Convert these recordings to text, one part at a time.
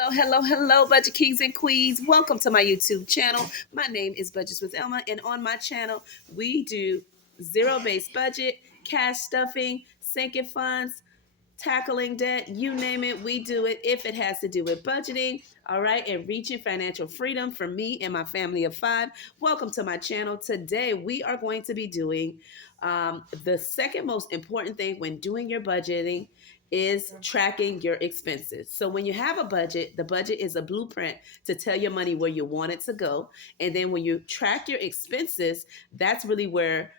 Hello, hello, hello, Budget Kings and Queens. Welcome to my YouTube channel. My name is Budgets with Elma, and on my channel, we do zero-based budget, cash stuffing, sinking funds, tackling debt, you name it, we do it if it has to do with budgeting, all right, and reaching financial freedom for me and my family of five. Welcome to my channel. Today, we are going to be doing the second most important thing when doing your budgeting is tracking your expenses. So when you have a budget, the budget is a blueprint to tell your money where you want it to go. And then when you track your expenses, that's really where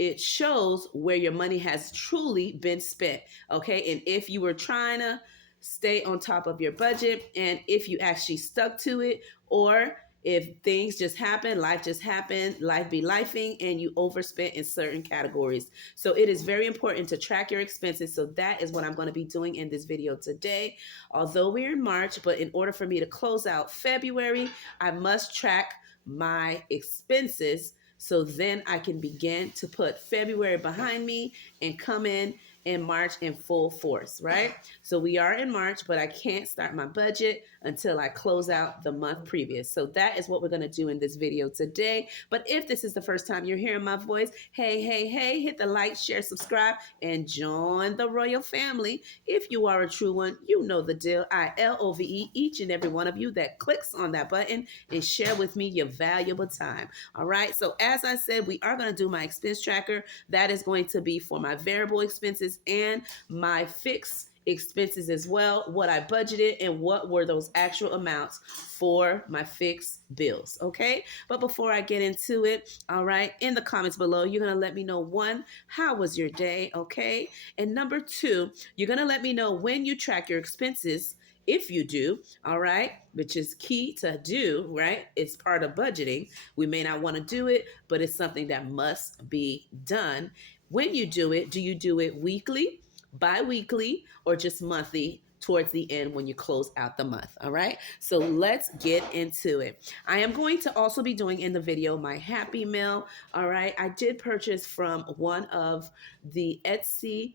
it shows where your money has truly been spent. Okay. And if you were trying to stay on top of your budget and if you actually stuck to it, or if things just happened, life be lifing, and you overspent in certain categories. So it is very important to track your expenses. So that is what I'm going to be doing in this video today. Although we're in March, but in order for me to close out February, I must track my expenses so then I can begin to put February behind me and come in March in full force, right? So we are in March, but I can't start my budget until I close out the month previous. So that is what we're going to do in this video today. But if this is the first time you're hearing my voice, hey, hey, hey, hit the like, share, subscribe, and join the royal family. If you are a true one, you know the deal. I love each and every one of you that clicks on that button and share with me your valuable time. All right. So as I said, we are going to do my expense tracker. That is going to be for my variable expenses and my fixed expenses as well, what I budgeted and what were those actual amounts for my fixed bills. Okay. But before I get into it, all right, in the comments below, you're going to let me know, one, how was your day? Okay. And number two, you're going to let me know when you track your expenses, if you do, all right, which is key to do, right? It's part of budgeting. We may not want to do it, but it's something that must be done. When you do it, do you do it weekly, bi-weekly, or just monthly towards the end when you close out the month? All right. So let's get into it. I am going to also be doing in the video my Happy Meal. All right. I did purchase from one of the Etsy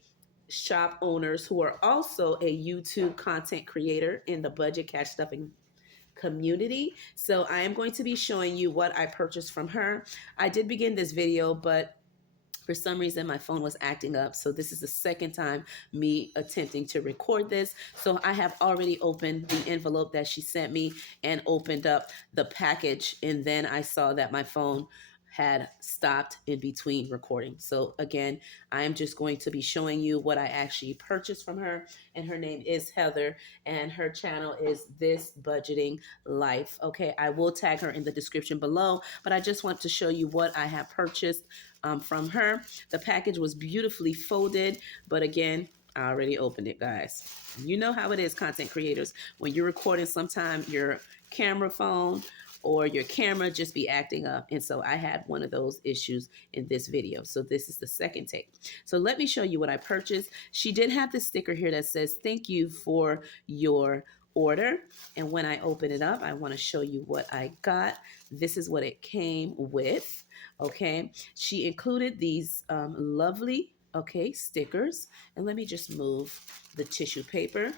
shop owners who are also a YouTube content creator in the budget cash stuffing community. So I am going to be showing you what I purchased from her. I did begin this video, but for some reason my phone was acting up, so this is the second time me attempting to record this. So I have already opened the envelope that she sent me and opened up the package, and then I saw that my phone had stopped in between recording. So again, I am just going to be showing you what I actually purchased from her, and her name is Heather, and her channel is This Budgeting Life. Okay, I will tag her in the description below, but I just want to show you what I have purchased from her. The package was beautifully folded, but again, I already opened it, guys. You know how it is, content creators. When you're recording, sometimes your camera phone or your camera just be acting up. And so I had one of those issues in this video. So this is the second take. So let me show you what I purchased. She did have this sticker here that says, thank you for your order. And when I open it up, I want to show you what I got. This is what it came with. Okay. She included these lovely, okay, stickers. And let me just move the tissue paper.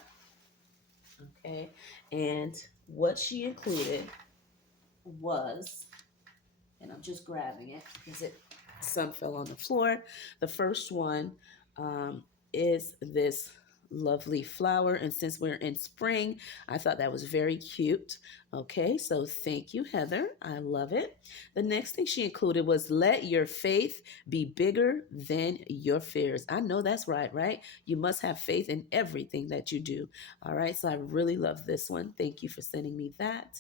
Okay. And what she included was, and I'm just grabbing it because some fell on the floor. The first one um, is this lovely flower, and since we're in spring, I thought that was very cute. Okay, so thank you, Heather. I love it. The next thing she included was let your faith be bigger than your fears. I know that's right, right? You must have faith in everything that you do. All right, so I really love this one. Thank you for sending me that.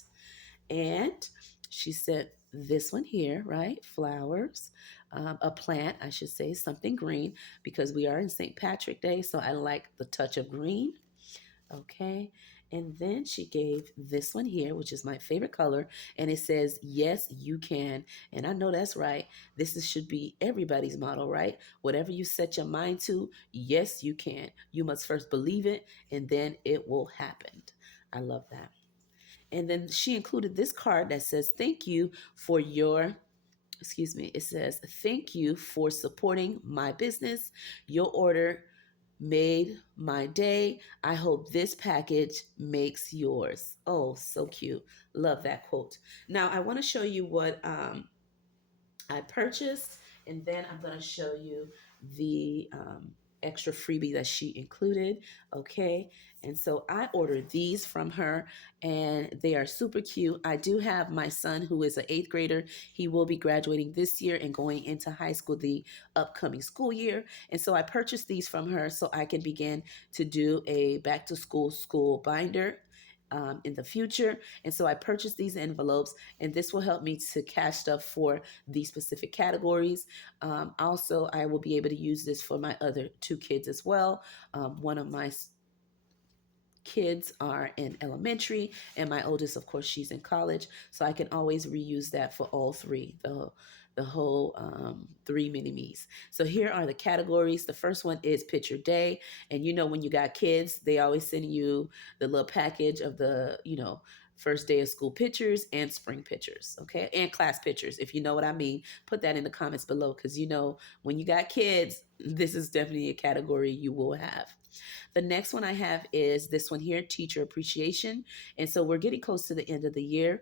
And she said this one here, right? Flowers, a plant, I should say, something green, because we are in St. Patrick Day. So I like the touch of green. Okay. And then she gave this one here, which is my favorite color. And it says, yes, you can. And I know that's right. Should be everybody's motto, right? Whatever you set your mind to, yes, you can. You must first believe it, and then it will happen. I love that. And then she included this card that says, thank you for your, excuse me, it says, thank you for supporting my business. Your order made my day. I hope this package makes yours. Oh, so cute. Love that quote. Now, I want to show you what I purchased, and then I'm going to show you the extra freebie that she included. Okay, and so I ordered these from her, and they are super cute. I do have my son who is an eighth grader. He will be graduating this year and going into high school the upcoming school year. And so I purchased these from her so I can begin to do a back to school binder. In the future. And so I purchased these envelopes, and this will help me to cash stuff for these specific categories. Also, I will be able to use this for my other two kids as well. One of my kids are in elementary, and my oldest, of course, she's in college, so I can always reuse that for all three, the whole three mini me's. So here are the categories. The first one is picture day, and you know when you got kids, they always send you the little package of the first day of school pictures and spring pictures, okay, and class pictures. If you know what I mean, put that in the comments below, because when you got kids, this is definitely a category you will have. The next one I have is this one here, teacher appreciation. And so we're getting close to the end of the year.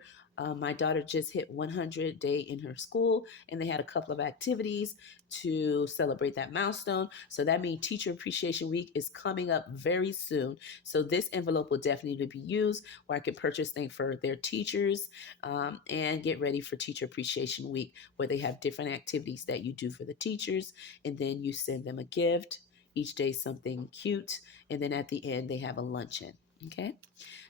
My daughter just hit 100 day in her school, and they had a couple of activities to celebrate that milestone. So that means Teacher Appreciation Week is coming up very soon. So this envelope will definitely be used where I can purchase things for their teachers and get ready for Teacher Appreciation Week, where they have different activities that you do for the teachers, and then you send them a gift. Each day something cute, and then at the end they have a luncheon. Okay,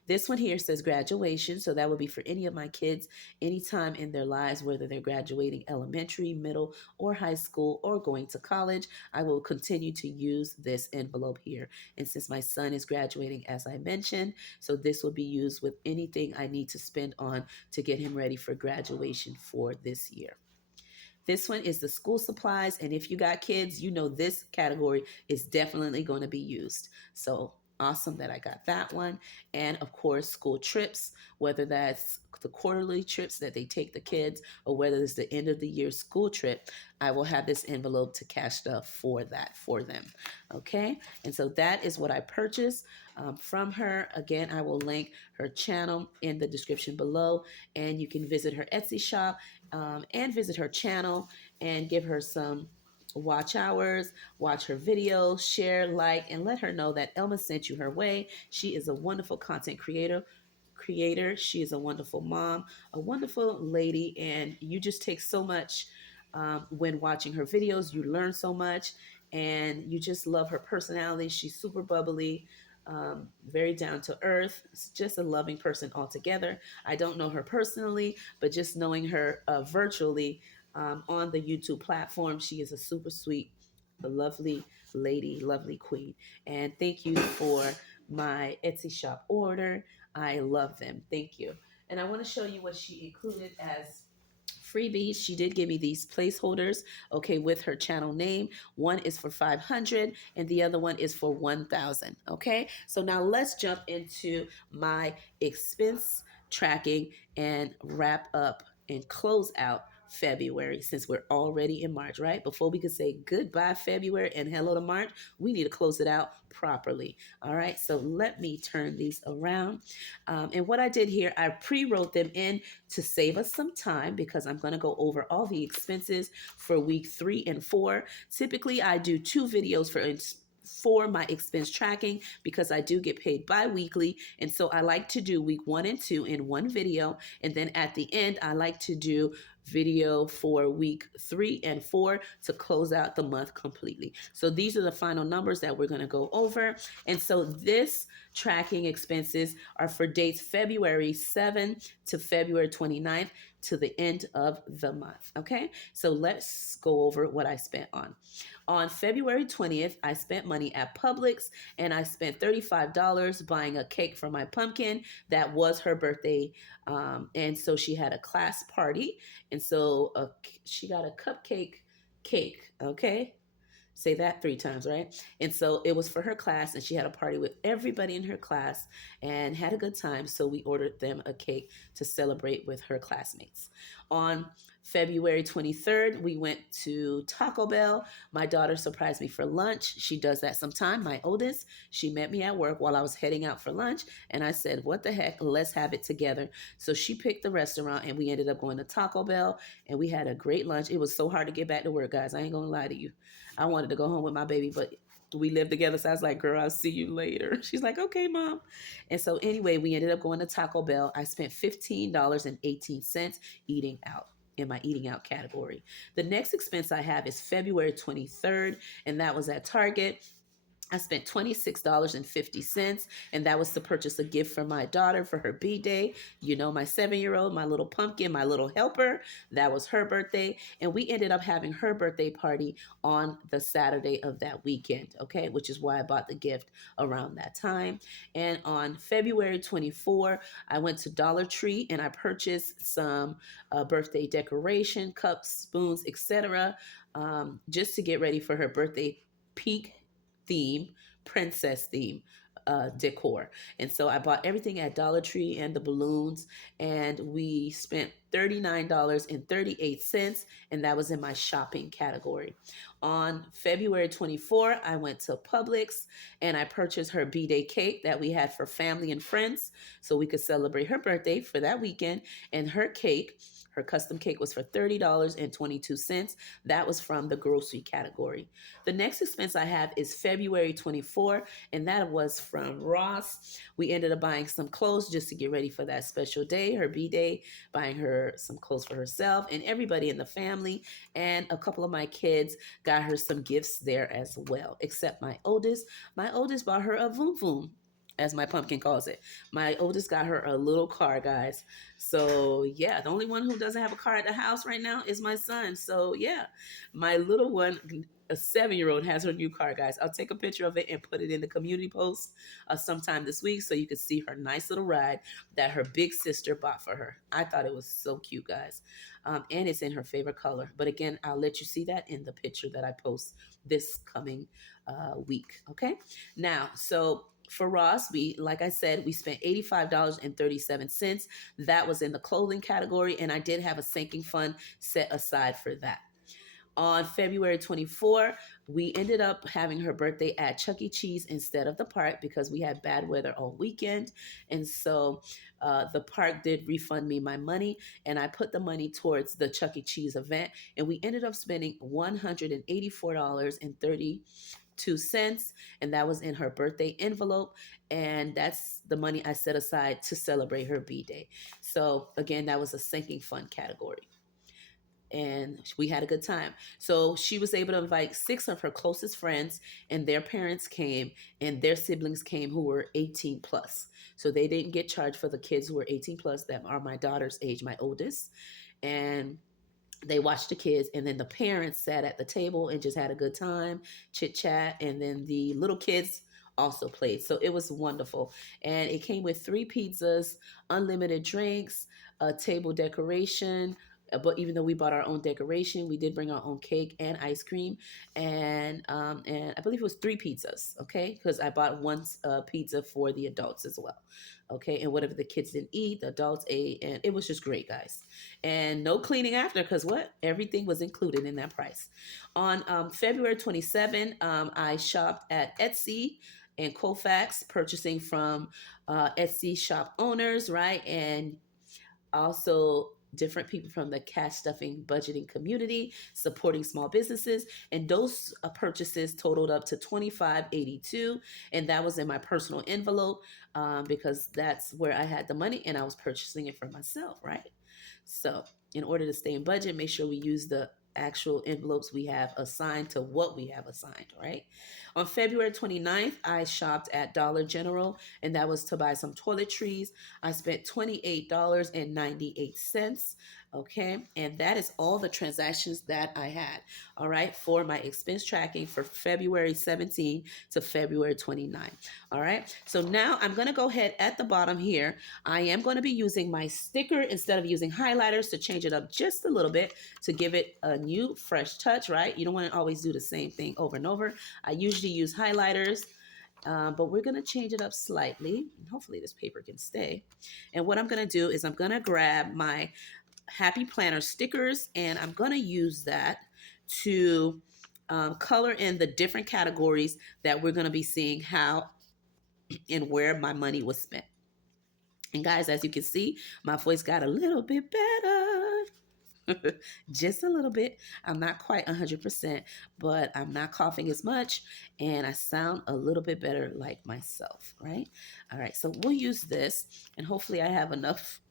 this one here says graduation, so that would be for any of my kids anytime in their lives, whether they're graduating elementary, middle, or high school, or going to college. I will continue to use this envelope here. And since my son is graduating, as I mentioned, so this will be used with anything I need to spend on to get him ready for graduation for this year. This one is the school supplies. And if you got kids, you know this category is definitely going to be used. So awesome that I got that one. And of course, school trips, whether that's the quarterly trips that they take the kids or whether it's the end of the year school trip, I will have this envelope to cash stuff for that for them. Okay. And so that is what I purchased from her. Again, I will link her channel in the description below, and you can visit her Etsy shop and visit her channel and give her some watch hours, watch her videos, share, like, and let her know that Elma sent you her way. She is a wonderful content creator. She is a wonderful mom, a wonderful lady, and you just take so much when watching her videos. You learn so much, and you just love her personality. She's super bubbly, very down to earth, just a loving person altogether. I don't know her personally, but just knowing her virtually on the YouTube platform, she is a super sweet, a lovely lady, lovely queen. And thank you for my Etsy shop order. I love them. Thank you. And I want to show you what she included as freebies. She did give me these placeholders, okay, with her channel name. One is for 500 and the other one is for 1,000, okay? So now let's jump into my expense tracking and wrap up and close out February, since we're already in March, right? Before we can say goodbye February and hello to March, we need to close it out properly. All right, so let me turn these around. And what I did here, I pre-wrote them in to save us some time, because I'm going to go over all the expenses for week 3 and 4. Typically, I do 2 videos for my expense tracking, because I do get paid bi-weekly, and so I like to do week 1 and 2 in one video, and then at the end I like to do video for week 3 and 4 to close out the month completely. So these are the final numbers that we're going to go over. And so this tracking expenses are for dates February 7 to February 29th to the end of the month. Okay, so let's go over what I spent on. On February 20th, I spent money at Publix, and I spent $35 buying a cake for my pumpkin. That was her birthday. And so she had a class party. And so she got a cupcake cake, okay? Say that 3 times, right? And so it was for her class, and she had a party with everybody in her class and had a good time. So we ordered them a cake to celebrate with her classmates. On February 23rd, we went to Taco Bell. My daughter surprised me for lunch. She does that sometime. My oldest, she met me at work while I was heading out for lunch. And I said, what the heck? Let's have it together. So she picked the restaurant and we ended up going to Taco Bell and we had a great lunch. It was so hard to get back to work, guys. I ain't going to lie to you. I wanted to go home with my baby, but we lived together. So I was like, girl, I'll see you later. She's like, okay, mom. And so anyway, we ended up going to Taco Bell. I spent $15.18 eating out in my eating out category. The next expense I have is February 23rd, and that was at Target. I spent $26.50, and that was to purchase a gift for my daughter for her B-Day. You know, my 7-year-old, my little pumpkin, my little helper, that was her birthday. And we ended up having her birthday party on the Saturday of that weekend, okay, which is why I bought the gift around that time. And on February 24, I went to Dollar Tree and I purchased some birthday decoration, cups, spoons, etc., just to get ready for her birthday peak theme, princess theme decor. And so I bought everything at Dollar Tree and the balloons, and we spent $39.38, and that was in my shopping category. On February 24, I went to Publix and I purchased her B-Day cake that we had for family and friends so we could celebrate her birthday for that weekend. And her cake, her custom cake, was for $30.22. That was from the grocery category. The next expense I have is February 24, and that was from Ross. We ended up buying some clothes just to get ready for that special day, her B-Day, buying her some clothes for herself and everybody in the family. And a couple of my kids got her some gifts there as well, except my oldest. My oldest bought her a voom voom, as my pumpkin calls it. My oldest got her a little car, guys. So yeah, the only one who doesn't have a car at the house right now is my son. So yeah, my little one, a 7-year-old, has her new car, guys. I'll take a picture of it and put it in the community post sometime this week so you can see her nice little ride that her big sister bought for her. I thought it was so cute, guys. And it's in her favorite color. But again, I'll let you see that in the picture that I post this coming week. Okay. Now, so for Ross, like I said, we spent $85.37. That was in the clothing category, and I did have a sinking fund set aside for that. On February 24, we ended up having her birthday at Chuck E. Cheese instead of the park because we had bad weather all weekend. And so the park did refund me my money, and I put the money towards the Chuck E. Cheese event. And we ended up spending $184.32, and that was in her birthday envelope, and that's the money I set aside to celebrate her B-Day. So again, that was a sinking fund category, and we had a good time. So she was able to invite 6 of her closest friends, and their parents came and their siblings came who were 18 plus. So they didn't get charged for the kids who were 18 plus, that are my daughter's age, my oldest. And they watched the kids, and then the parents sat at the table and just had a good time, chit chat, and then the little kids also played. So it was wonderful. And it came with 3 pizzas, unlimited drinks, a table decoration. But even though we bought our own decoration, we did bring our own cake and ice cream, and I believe it was 3 pizzas. Okay, because I bought one pizza for the adults as well. Okay, and whatever the kids didn't eat, the adults ate, and it was just great, guys. And no cleaning after, because what? Everything was included in that price. On February 27, I shopped at Etsy and Kofax, purchasing from Etsy shop owners, right? And also different people from the cash stuffing budgeting community supporting small businesses, and those purchases totaled up to $25.82, and that was in my personal envelope because that's where I had the money and I was purchasing it for myself, right? So in order to stay in budget, make sure we use the actual envelopes we have assigned to what we have assigned, right? On February 29th, I shopped at Dollar General, and that was to buy some toiletries. I spent $28.98. Okay, and that is all the transactions that I had, all right, for my expense tracking for February 17 to February 29. All right, so now I'm going to go ahead at the bottom here. I am going to be using my sticker instead of using highlighters to change it up just a little bit to give it a new, fresh touch, right? You don't want to always do the same thing over and over. I usually use highlighters, but we're going to change it up slightly. Hopefully this paper can stay. And what I'm going to do is I'm going to grab my Happy Planner stickers, and I'm going to use that to color in the different categories that we're going to be seeing how and where my money was spent. And guys, as you can see, my voice got a little bit better. Just a little bit. I'm not quite 100%, but I'm not coughing as much and I sound a little bit better like myself, right? All right, so we'll use this and hopefully I have enough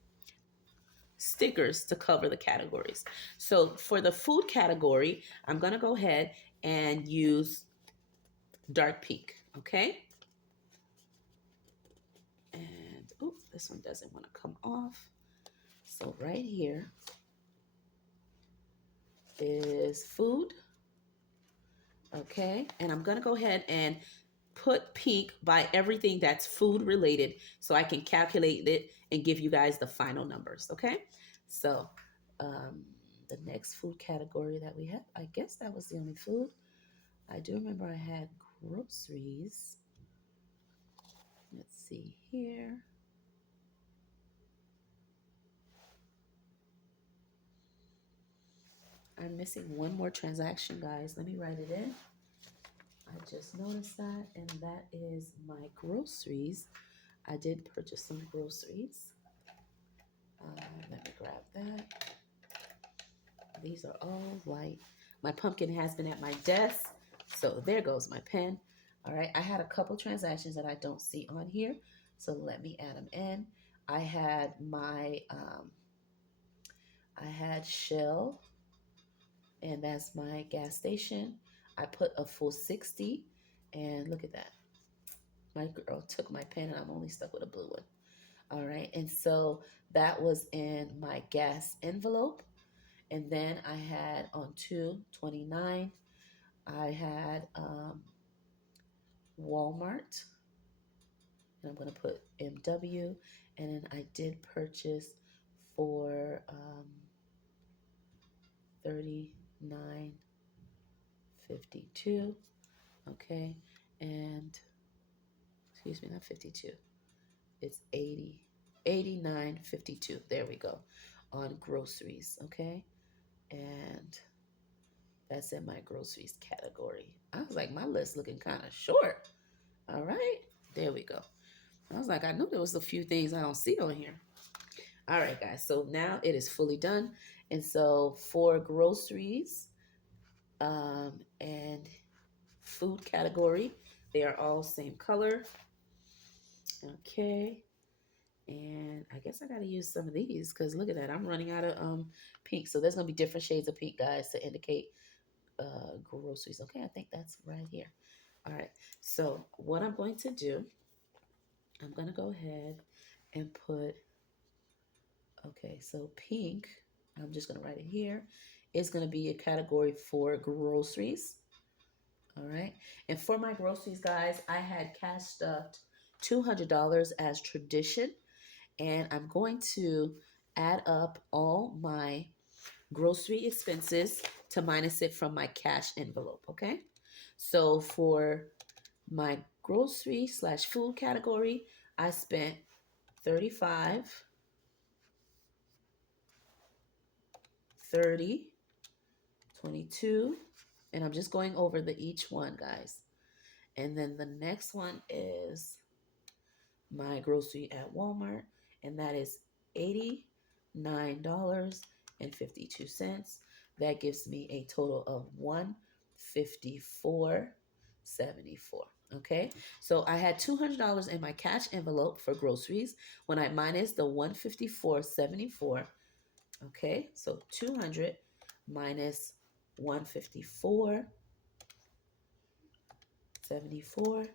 stickers to cover the categories. So for the food category, I'm going to go ahead and use dark pink, okay? And oh, this one doesn't want to come off. So right here is food, okay? And I'm going to go ahead and put pink by everything that's food related so I can calculate it and give you guys the final numbers, okay? So the next food category that we have, I guess that was the only food. I do remember I had groceries. Let's see here. I'm missing one more transaction, guys. Let me write it in. I just noticed that, and that is my groceries. I did purchase some groceries. Let me grab that. These are all white. My pumpkin has been at my desk, so there goes my pen. All right, I had a couple transactions that I don't see on here, so let me add them in. I had my, I had Shell, and that's my gas station. I put a full 60, and look at that. My girl took my pen, and I'm only stuck with a blue one. All right, and so that was in my gas envelope. And then I had on 2/29, I had Walmart, and I'm going to put MW. And then I did purchase for 39.52. Okay, and excuse me, not 52. It's 89.52. There we go, on groceries. Okay, and that's in my groceries category. I was like, my list looking kind of short. All right, there we go. I was like, I knew there was a few things I don't see on here. All right, guys, so now it is fully done. And so for groceries and food category, they are all same color. Okay, and I guess I got to use some of these because look at that. I'm running out of pink. So there's going to be different shades of pink, guys, to indicate groceries. Okay, I think that's right here. All right, so what I'm going to do, I'm going to go ahead and put, okay, so pink, I'm just going to write it here, is going to be a category for groceries. All right, and for my groceries, guys, I had cash stuffed $200 as tradition, and I'm going to add up all my grocery expenses to minus it from my cash envelope, okay? So for my grocery slash food category, I spent 35, 30, 22, and I'm just going over the each one, guys. And then the next one is my grocery at Walmart, and that is $89.52. That gives me a total of $154.74. Okay, so I had $200 in my cash envelope for groceries. When I minus the $154.74, okay, so 200 minus 154.74,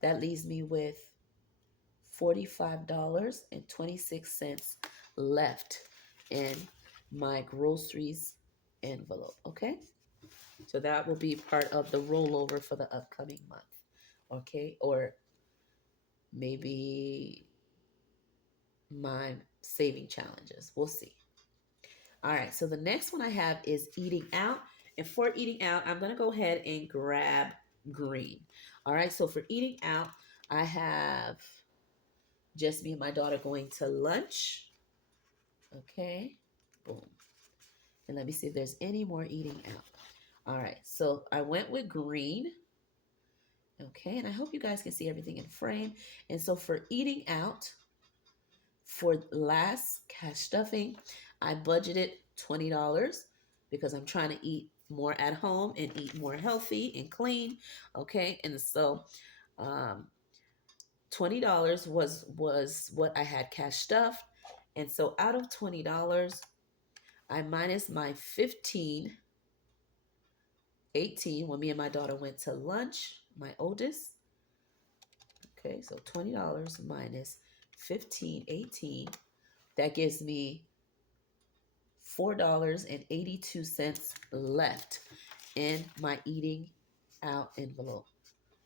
that leaves me with $45.26 left in my groceries envelope. Okay, so that will be part of the rollover for the upcoming month. Okay, or maybe my saving challenges. We'll see. All right, so the next one I have is eating out. And for eating out, I'm going to go ahead and grab green. All right, so for eating out, I have just me and my daughter going to lunch. Okay. Boom. And let me see if there's any more eating out. All right, so I went with green. Okay, and I hope you guys can see everything in frame. And so for eating out, for last cash stuffing, I budgeted $20 because I'm trying to eat more at home and eat more healthy and clean. Okay, and so um, $20 was what I had cash stuffed, and so out of $20, I minus my 15, 18 when me and my daughter went to lunch, my oldest. Okay, so $20 minus 15, 18. That gives me $4.82 left in my eating out envelope.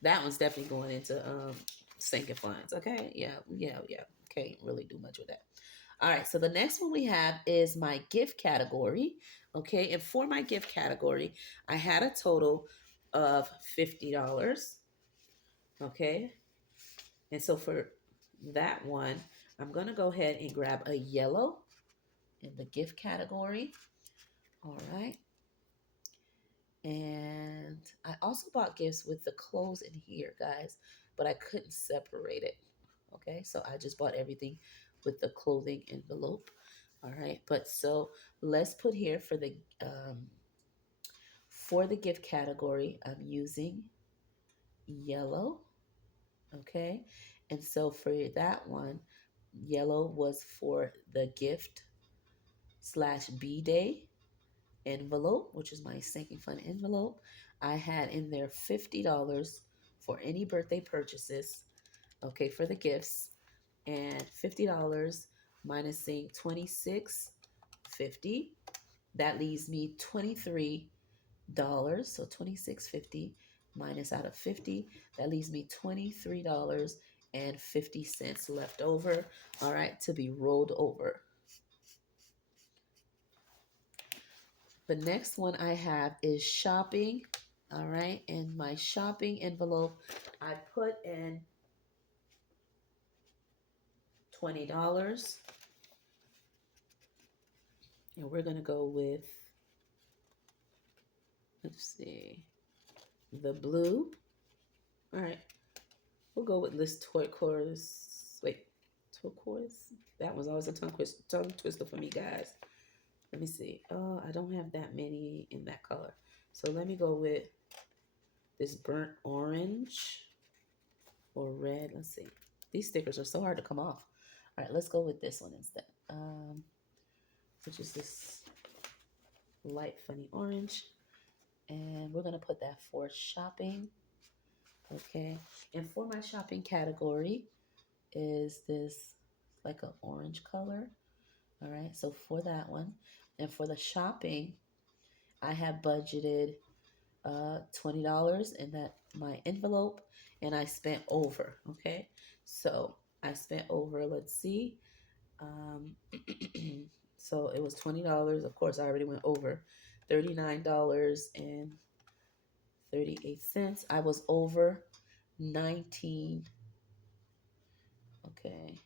That one's definitely going into sinking funds. Okay, yeah. Can't really do much with that. All right, so the next one we have is my gift category. Okay, and for my gift category, I had a total of $50. Okay, and so for that one, I'm gonna go ahead and grab a yellow in the gift category. All right. And I also bought gifts with the clothes in here, guys, but I couldn't separate it. Okay, so I just bought everything with the clothing envelope. All right, but so let's put here for the gift category, I'm using yellow. Okay, and so for that one, yellow was for the gift slash B day envelope, which is my sinking fund envelope. I had in there $50 for any birthday purchases, okay, for the gifts, and $50 minusing 26.50. That leaves me $23. So 26.50 minus out of 50, that leaves me $23.50 left over. All right, to be rolled over. The next one I have is shopping. All right, in my shopping envelope, I put in $20. And we're gonna go with, let's see, the blue. All right, we'll go with this turquoise. Wait, turquoise? That was always a tongue twister for me, guys. Let me see. Oh, I don't have that many in that color. So let me go with this burnt orange or red. Let's see. These stickers are so hard to come off. All right, let's go with this one instead. Which is this light funny orange. And we're gonna put that for shopping. Okay. And for my shopping category is this like an orange color. All right. So for that one, and for the shopping, I have budgeted $20 in that my envelope, and I spent over. Okay. So I spent over, let's see. Um, so it was $20. Of course, I already went over $39.38. I was over 19. Okay.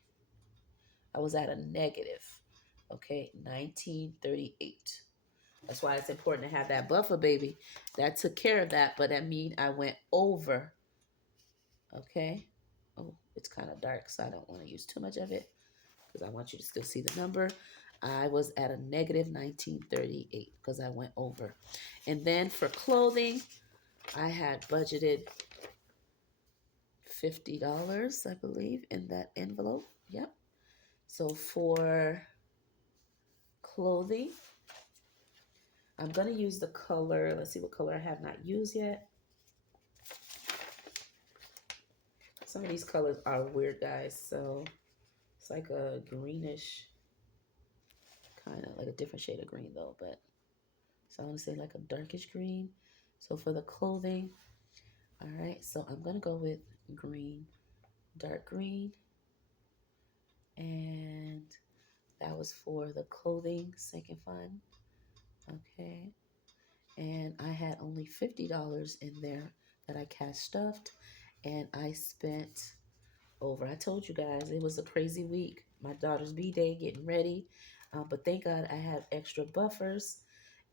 I was at a negative. Okay. 1938. That's why it's important to have that buffer, baby. That took care of that, but that means I went over. Okay. Oh, it's kind of dark, so I don't want to use too much of it because I want you to still see the number. I was at a negative 1938 because I went over. And then for clothing, I had budgeted $50, I believe, in that envelope. Yep. So for clothing, I'm going to use the color. Let's see what color I have not used yet. Some of these colors are weird, guys. So it's like a greenish, kind of like a different shade of green though. But so I want to say like a darkish green. So for the clothing, all right. So I'm going to go with green, dark green. And that was for the clothing sinking fund. Okay. And I had only $50 in there that I cash stuffed, and I spent over. I told you guys it was a crazy week. My daughter's B-day, getting ready. But thank God I have extra buffers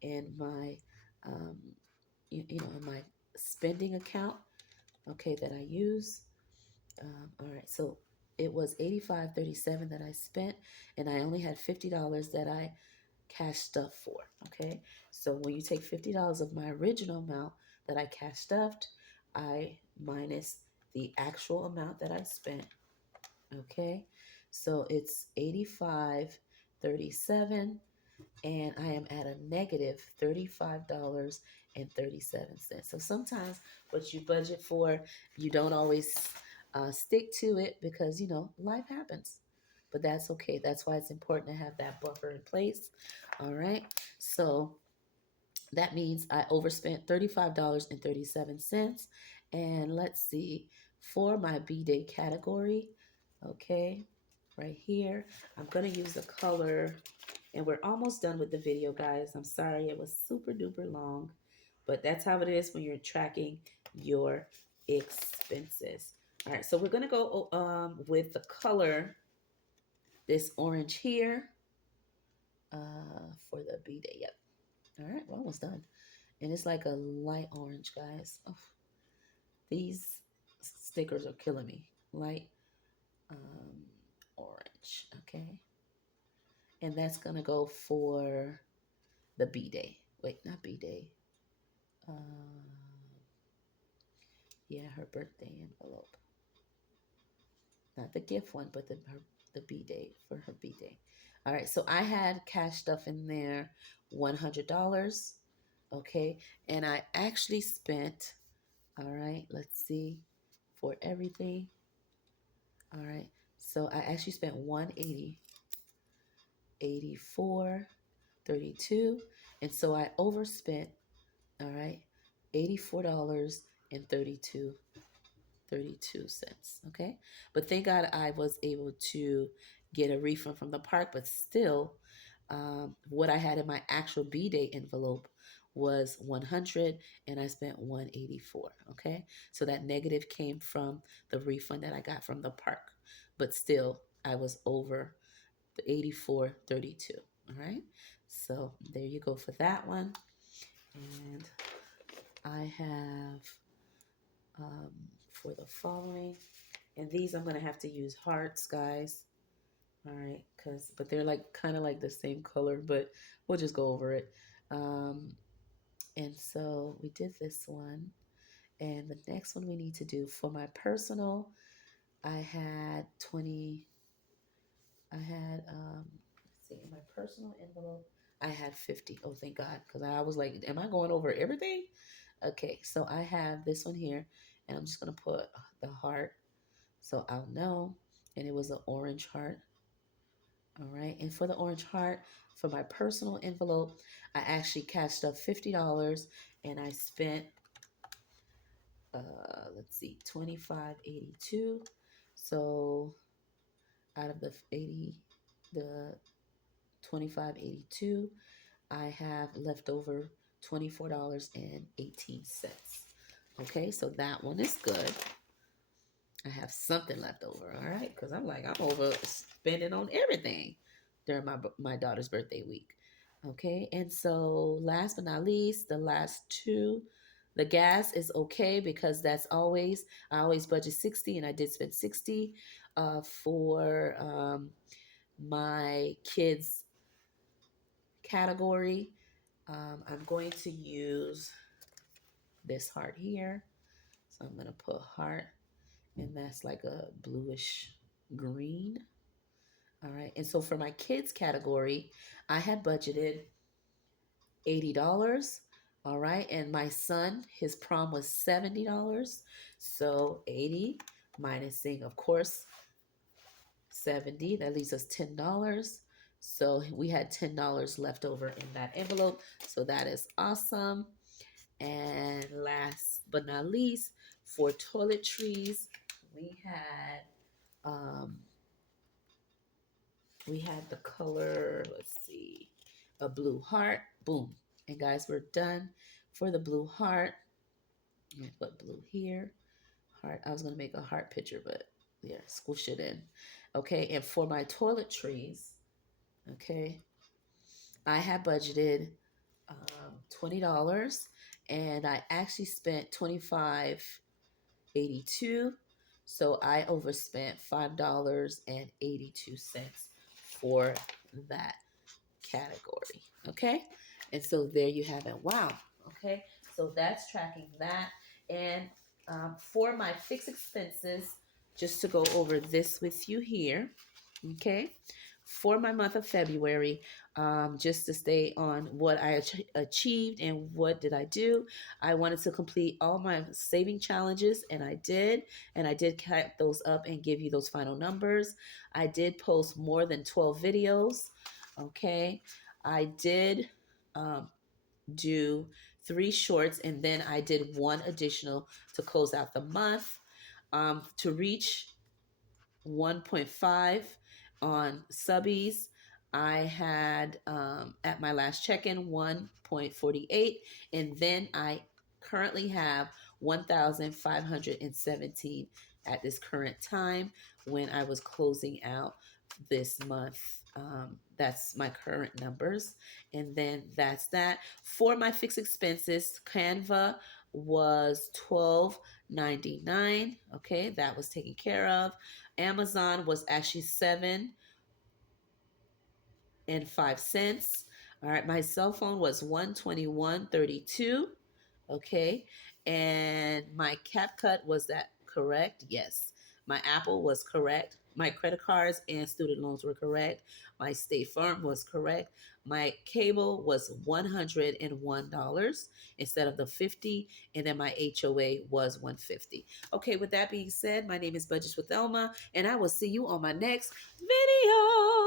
in my, um, in my spending account, okay, that I use. All right, so it was 85.37 that I spent, and I only had $50 that I cash stuff for. Okay, so when you take $50 of my original amount that I cash stuffed, I minus the actual amount that I spent. Okay, so it's 85.37, and I am at a negative $35.37. So sometimes what you budget for, you don't always stick to it because life happens. But that's okay. That's why it's important to have that buffer in place. All right. So that means I overspent $35.37. And let's see, for my B Day category, okay, right here, I'm going to use the color, and we're almost done with the video, guys. I'm sorry it was super duper long, but that's how it is when you're tracking your expenses. All right, so we're going to go with the color, this orange here, for the B Day. Yep. All right, we're almost done. And it's like a light orange, guys. Oh, these stickers are killing me. Light um, orange, okay? And that's going to go for the B Day. Wait, not B Day. Yeah, her birthday envelope. Not the gift one, but the B Day, for her B Day. All right, so I had cash stuff in there, $100. Okay, and I actually spent, all right, let's see, for everything. All right, so I actually spent 180, 84, 32, and so I overspent, all right, $84.32. 32 cents. Okay. But thank God I was able to get a refund from the park, but still, what I had in my actual B Day envelope was 100, and I spent 184. Okay. So that negative came from the refund that I got from the park, but still I was over the 84.32. All right. So there you go for that one. And I have um, for the following. And these I'm gonna have to use hearts, guys. All right, but they're like kind of like the same color, but we'll just go over it. Um, and so we did this one, and the next one we need to do for my personal. I had 20. I had let's see, in my personal envelope, I had 50. Oh, thank God, because I was like, am I going over everything? Okay, so I have this one here, and I'm just gonna put the heart so I'll know. And it was an orange heart. All right. And for the orange heart, for my personal envelope, I actually cashed up $50, and I spent, let's see, 25.82. So out of the 80, the 25.82, I have left over $24.18. Okay, so that one is good. I have something left over, all right? Because I'm like, I'm over spending on everything during my daughter's birthday week. Okay, and so last but not least, the last two, the gas is okay because I always budget 60, and I did spend 60 for my kids category. I'm going to use this heart here. So I'm going to put heart, and that's like a bluish green. All right. And so for my kids category, I had budgeted $80. All right. And my son, his prom was $70. So 80 minusing, of course, 70. That leaves us $10. So we had $10 left over in that envelope. So that is awesome. And last but not least, for toiletries, we had um, we had the color, let's see, a blue heart. Boom. And guys, we're done for the blue heart. I'm gonna put blue here. Heart. I was gonna make a heart picture, but yeah, squish it in. Okay, and for my toiletries, okay, I had budgeted $20, and I actually spent 25.82. So I overspent $5.82 for that category. Okay. And so there you have it. Wow. Okay. So that's tracking that. And for my fixed expenses, just to go over this with you here. Okay. For my month of February, just to stay on what I achieved and what did I do, I wanted to complete all my saving challenges, and I did. And I did cut those up and give you those final numbers. I did post more than 12 videos. Okay. I did do 3 shorts, and then I did one additional to close out the month to reach 1.5 on subbies. I had at my last check-in 1.48, and then I currently have 1,517 at this current time when I was closing out this month. That's my current numbers, and then that's that. For my fixed expenses, Canva was $12.99. Okay, that was taken care of. Amazon was actually 7.05. All right, my cell phone was 121.32. Okay, and my CapCut, was that correct? Yes. My Apple was correct. My credit cards and student loans were correct. My State Farm was correct. My cable was $101 instead of the 50, and then my HOA was 150. Okay, with that being said, my name is Budgets with Elma, and I will see you on my next video.